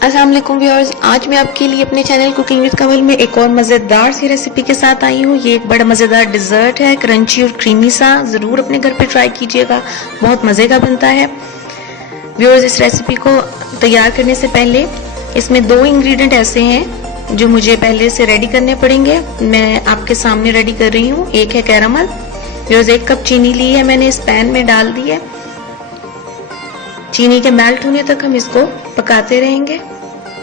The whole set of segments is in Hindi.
अस्सलाम वालेकुम व्यूअर्स, आज मैं आपके लिए अपने चैनल कुकिंग विद कमल में एक और मज़ेदार सी रेसिपी के साथ आई हूँ। ये एक बड़ा मज़ेदार डिज़र्ट है, क्रंची और क्रीमी सा। ज़रूर अपने घर पे ट्राई कीजिएगा, बहुत मज़े का बनता है। व्यूअर्स, इस रेसिपी को तैयार करने से पहले इसमें 2 इंग्रेडिएंट ऐसे हैं जो मुझे पहले से रेडी करने पड़ेंगे। मैं आपके सामने रेडी कर रही हूँ। एक है कैरामल। व्यूअर्स, 1 कप चीनी ली है मैंने, इस पैन में डाल दी है। चीनी के मेल्ट होने तक हम इसको पकाते रहेंगे।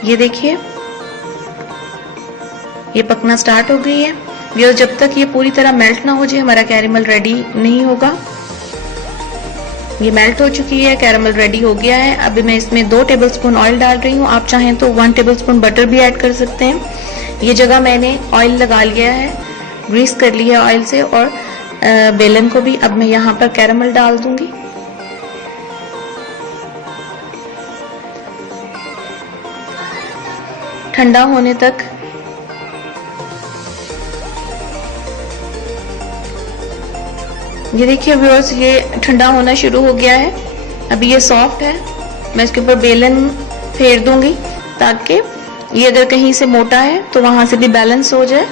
ये देखिए, ये पकना स्टार्ट हो गई है। व्यूअर्स, जब तक ये पूरी तरह मेल्ट ना हो जाए हमारा कैरामल रेडी नहीं होगा। ये मेल्ट हो चुकी है, कैरामल रेडी हो गया है। अभी मैं इसमें 2 टेबलस्पून ऑयल डाल रही हूँ। आप चाहें तो 1 टेबलस्पून बटर भी ऐड कर सकते हैं। ये जगह मैंने ऑयल लगा लिया है, ग्रीस कर लिया ऑयल से, और बेलन को भी। अब मैं यहाँ पर कैरामल डाल दूंगी। ठंडा होने तक ये देखिए व्यूअर्स, ये ठंडा होना शुरू हो गया है। अभी ये सॉफ्ट है। मैं इसके ऊपर बेलन फेर दूंगी ताकि ये अगर कहीं से मोटा है तो वहां से भी बैलेंस हो जाए।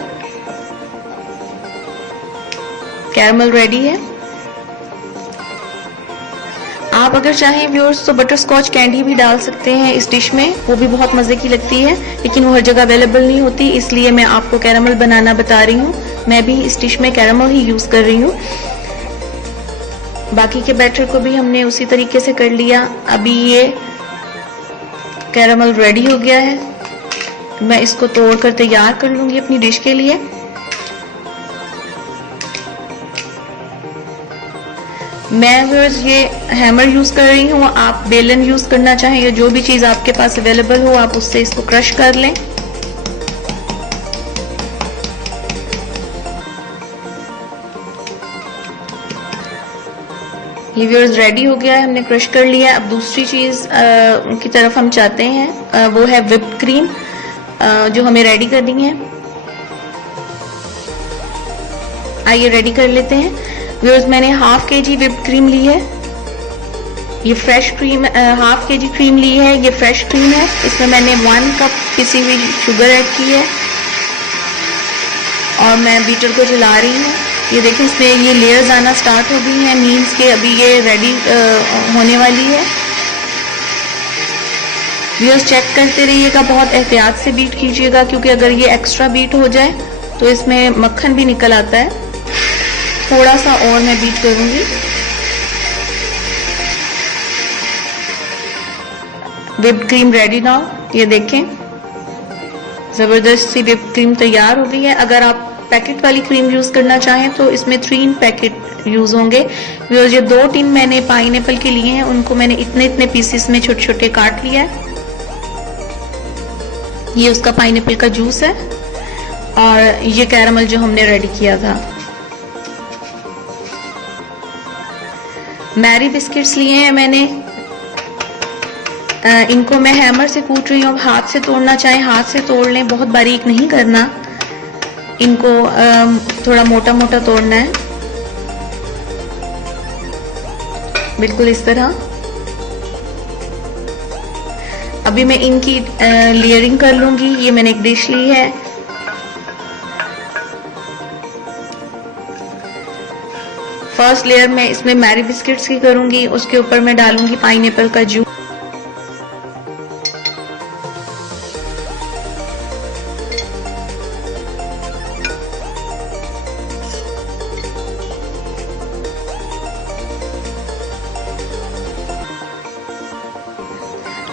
कैरामल रेडी है। आप अगर चाहें व्यूअर्स तो बटर स्कॉच कैंडी भी डाल सकते हैं इस डिश में, वो भी बहुत मजे की लगती है, लेकिन वो हर जगह अवेलेबल नहीं होती, इसलिए मैं आपको कैरामल बनाना बता रही हूँ। मैं भी इस डिश में कैरामल ही यूज कर रही हूँ। बाकी के बैटर को भी हमने उसी तरीके से कर लिया। अभी ये कैरामल रेडी हो गया है। मैं इसको तोड़कर तैयार कर लूंगी अपनी डिश के लिए। मैं व्यूअर्स ये हैमर यूज कर रही हूँ। आप बेलन यूज करना चाहें या जो भी चीज आपके पास अवेलेबल हो आप उससे इसको क्रश कर लें। ये व्यूअर्स रेडी हो गया है, हमने क्रश कर लिया है। अब दूसरी चीज की तरफ हम चाहते हैं, वो है व्हिप्ड क्रीम, जो हमें रेडी करनी है। आइए रेडी कर लेते हैं। व्यूअर्स, मैंने ½ kg व्हिप्ड क्रीम ली है। ये फ्रेश क्रीम, ½ kg क्रीम ली है। ये फ्रेश क्रीम है। इसमें मैंने 1 कप पिसी हुई शुगर ऐड की है और मैं बीटर को चला रही हूँ। ये देखिए, इसमें ये लेयर्स आना स्टार्ट हो गई हैं, मीन्स के अभी ये रेडी होने वाली है। व्यूअर्स, चेक करते रहिएगा, बहुत एहतियात से बीट कीजिएगा, क्योंकि अगर ये एक्स्ट्रा बीट हो जाए तो इसमें मक्खन भी निकल आता है। थोड़ा सा और मैं बीट करूंगी। Whipped cream ready now. ये देखें, जबरदस्त सी व्हिप्ड क्रीम तैयार हो गई है। अगर आप पैकेट वाली क्रीम यूज करना चाहें तो इसमें 3 पैकेट यूज होंगे। ये 2 टिन मैंने पाइनएप्पल के लिए हैं, उनको मैंने इतने इतने पीसेस में छोटे छोटे काट लिया है। ये उसका पाइनएप्पल का जूस है और ये कैरामल जो हमने रेडी किया था। मैरी बिस्किट्स लिए हैं मैंने, इनको मैं हैमर से कूट रही हूँ। हाथ से तोड़ना चाहें हाथ से तोड़ लें, बहुत बारीक नहीं करना इनको, थोड़ा मोटा मोटा तोड़ना है, बिल्कुल इस तरह। अभी मैं इनकी लेयरिंग कर लूंगी। ये मैंने एक डिश ली है। फर्स्ट लेयर मैं इसमें मैरी बिस्किट्स की करूंगी, उसके ऊपर मैं डालूंगी पाइनएप्पल का जूस।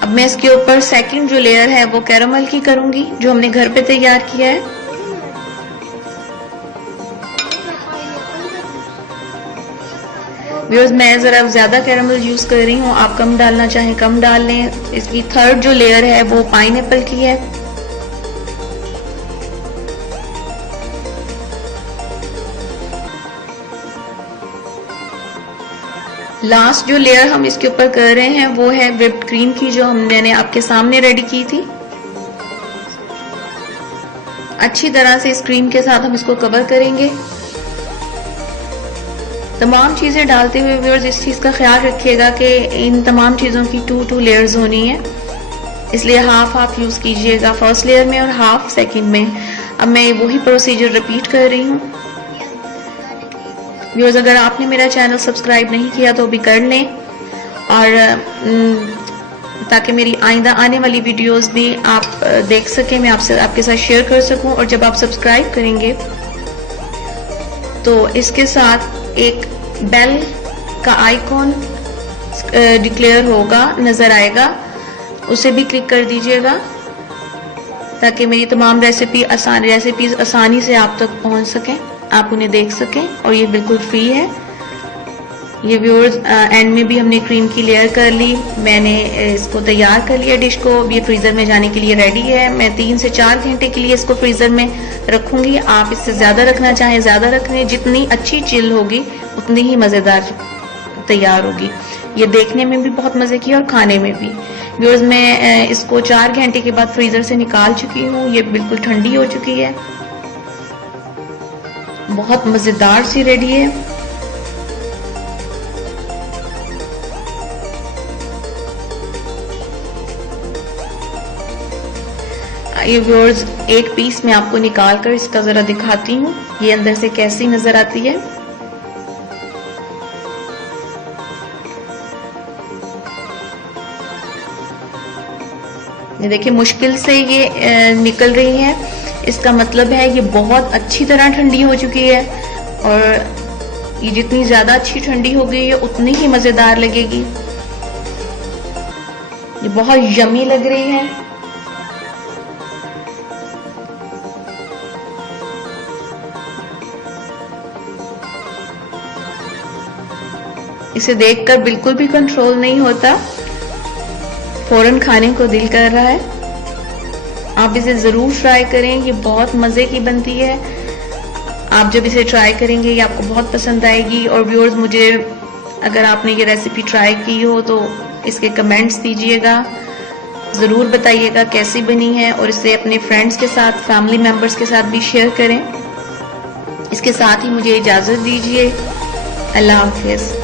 अब मैं इसके ऊपर सेकंड जो लेयर है वो कैरामल की करूंगी, जो हमने घर पे तैयार किया है। व्यूअर्स, मैं जरा ज्यादा कैरामल यूज कर रही हूँ, आप कम डालना चाहें कम डाल लें। इसकी थर्ड जो लेयर है वो पाइनएप्पल की है। लास्ट जो लेयर हम इसके ऊपर कर रहे हैं वो है व्हिप्ड क्रीम की, जो मैंने आपके सामने रेडी की थी। अच्छी तरह से इस क्रीम के साथ हम इसको कवर करेंगे। तमाम चीजें डालते हुए व्यूअर्स इस चीज का ख्याल रखिएगा कि इन तमाम चीजों की 2 लेयर्स होनी है। इसलिए हाफ हाफ यूज़ कीजिएगा, फर्स्ट लेयर में और हाफ सेकंड में। अब मैं वही प्रोसीजर रिपीट कर रही हूँ। व्यूअर्स, अगर आपने मेरा चैनल सब्सक्राइब नहीं किया तो भी कर लें, और ताकि मेरी आइंदा आने वाली वीडियोस भी आप देख सकें, मैं आपके साथ शेयर कर सकूं। और जब आप सब्सक्राइब करेंगे तो इसके साथ एक बेल का आइकॉन डिक्लेयर होगा, नजर आएगा, उसे भी क्लिक कर दीजिएगा ताकि मेरी तमाम रेसिपीज आसानी से आप तक पहुंच सकें, आप उन्हें देख सकें। और ये बिल्कुल फ्री है। ये व्यूअर्स, एंड में भी हमने क्रीम की लेयर कर ली। मैंने इसको तैयार कर लिया डिश को। ये फ्रीजर में जाने के लिए रेडी है। मैं 3 से 4 घंटे के लिए इसको फ्रीजर में रखूंगी। आप इससे ज्यादा रखना चाहें ज्यादा रख लें। जितनी अच्छी चिल होगी उतनी ही मजेदार तैयार होगी। ये देखने में भी बहुत मजे की और खाने में भी। व्यूअर्स, मैं इसको 4 घंटे के बाद फ्रीजर से निकाल चुकी हूँ। ये बिल्कुल ठंडी हो चुकी है, बहुत मजेदार सी रेडी है। ये व्यूअर्स, एक पीस मैं आपको निकाल कर इसका जरा दिखाती हूँ, ये अंदर से कैसी नजर आती है। ये देखिए, मुश्किल से ये निकल रही है। इसका मतलब है ये बहुत अच्छी तरह ठंडी हो चुकी है, और ये जितनी ज्यादा अच्छी ठंडी हो गई है उतनी ही मजेदार लगेगी। ये बहुत यमी लग रही है। इसे देखकर बिल्कुल भी कंट्रोल नहीं होता, फौरन खाने को दिल कर रहा है। आप इसे जरूर ट्राई करें, ये बहुत मजे की बनती है। आप जब इसे ट्राई करेंगे ये आपको बहुत पसंद आएगी। और व्यूअर्स, मुझे अगर आपने ये रेसिपी ट्राई की हो तो इसके कमेंट्स दीजिएगा, जरूर बताइएगा कैसी बनी है, और इसे अपने फ्रेंड्स के साथ, फैमिली मेंबर्स के साथ भी शेयर करें। इसके साथ ही मुझे इजाजत दीजिए। अल्लाह हाफिज।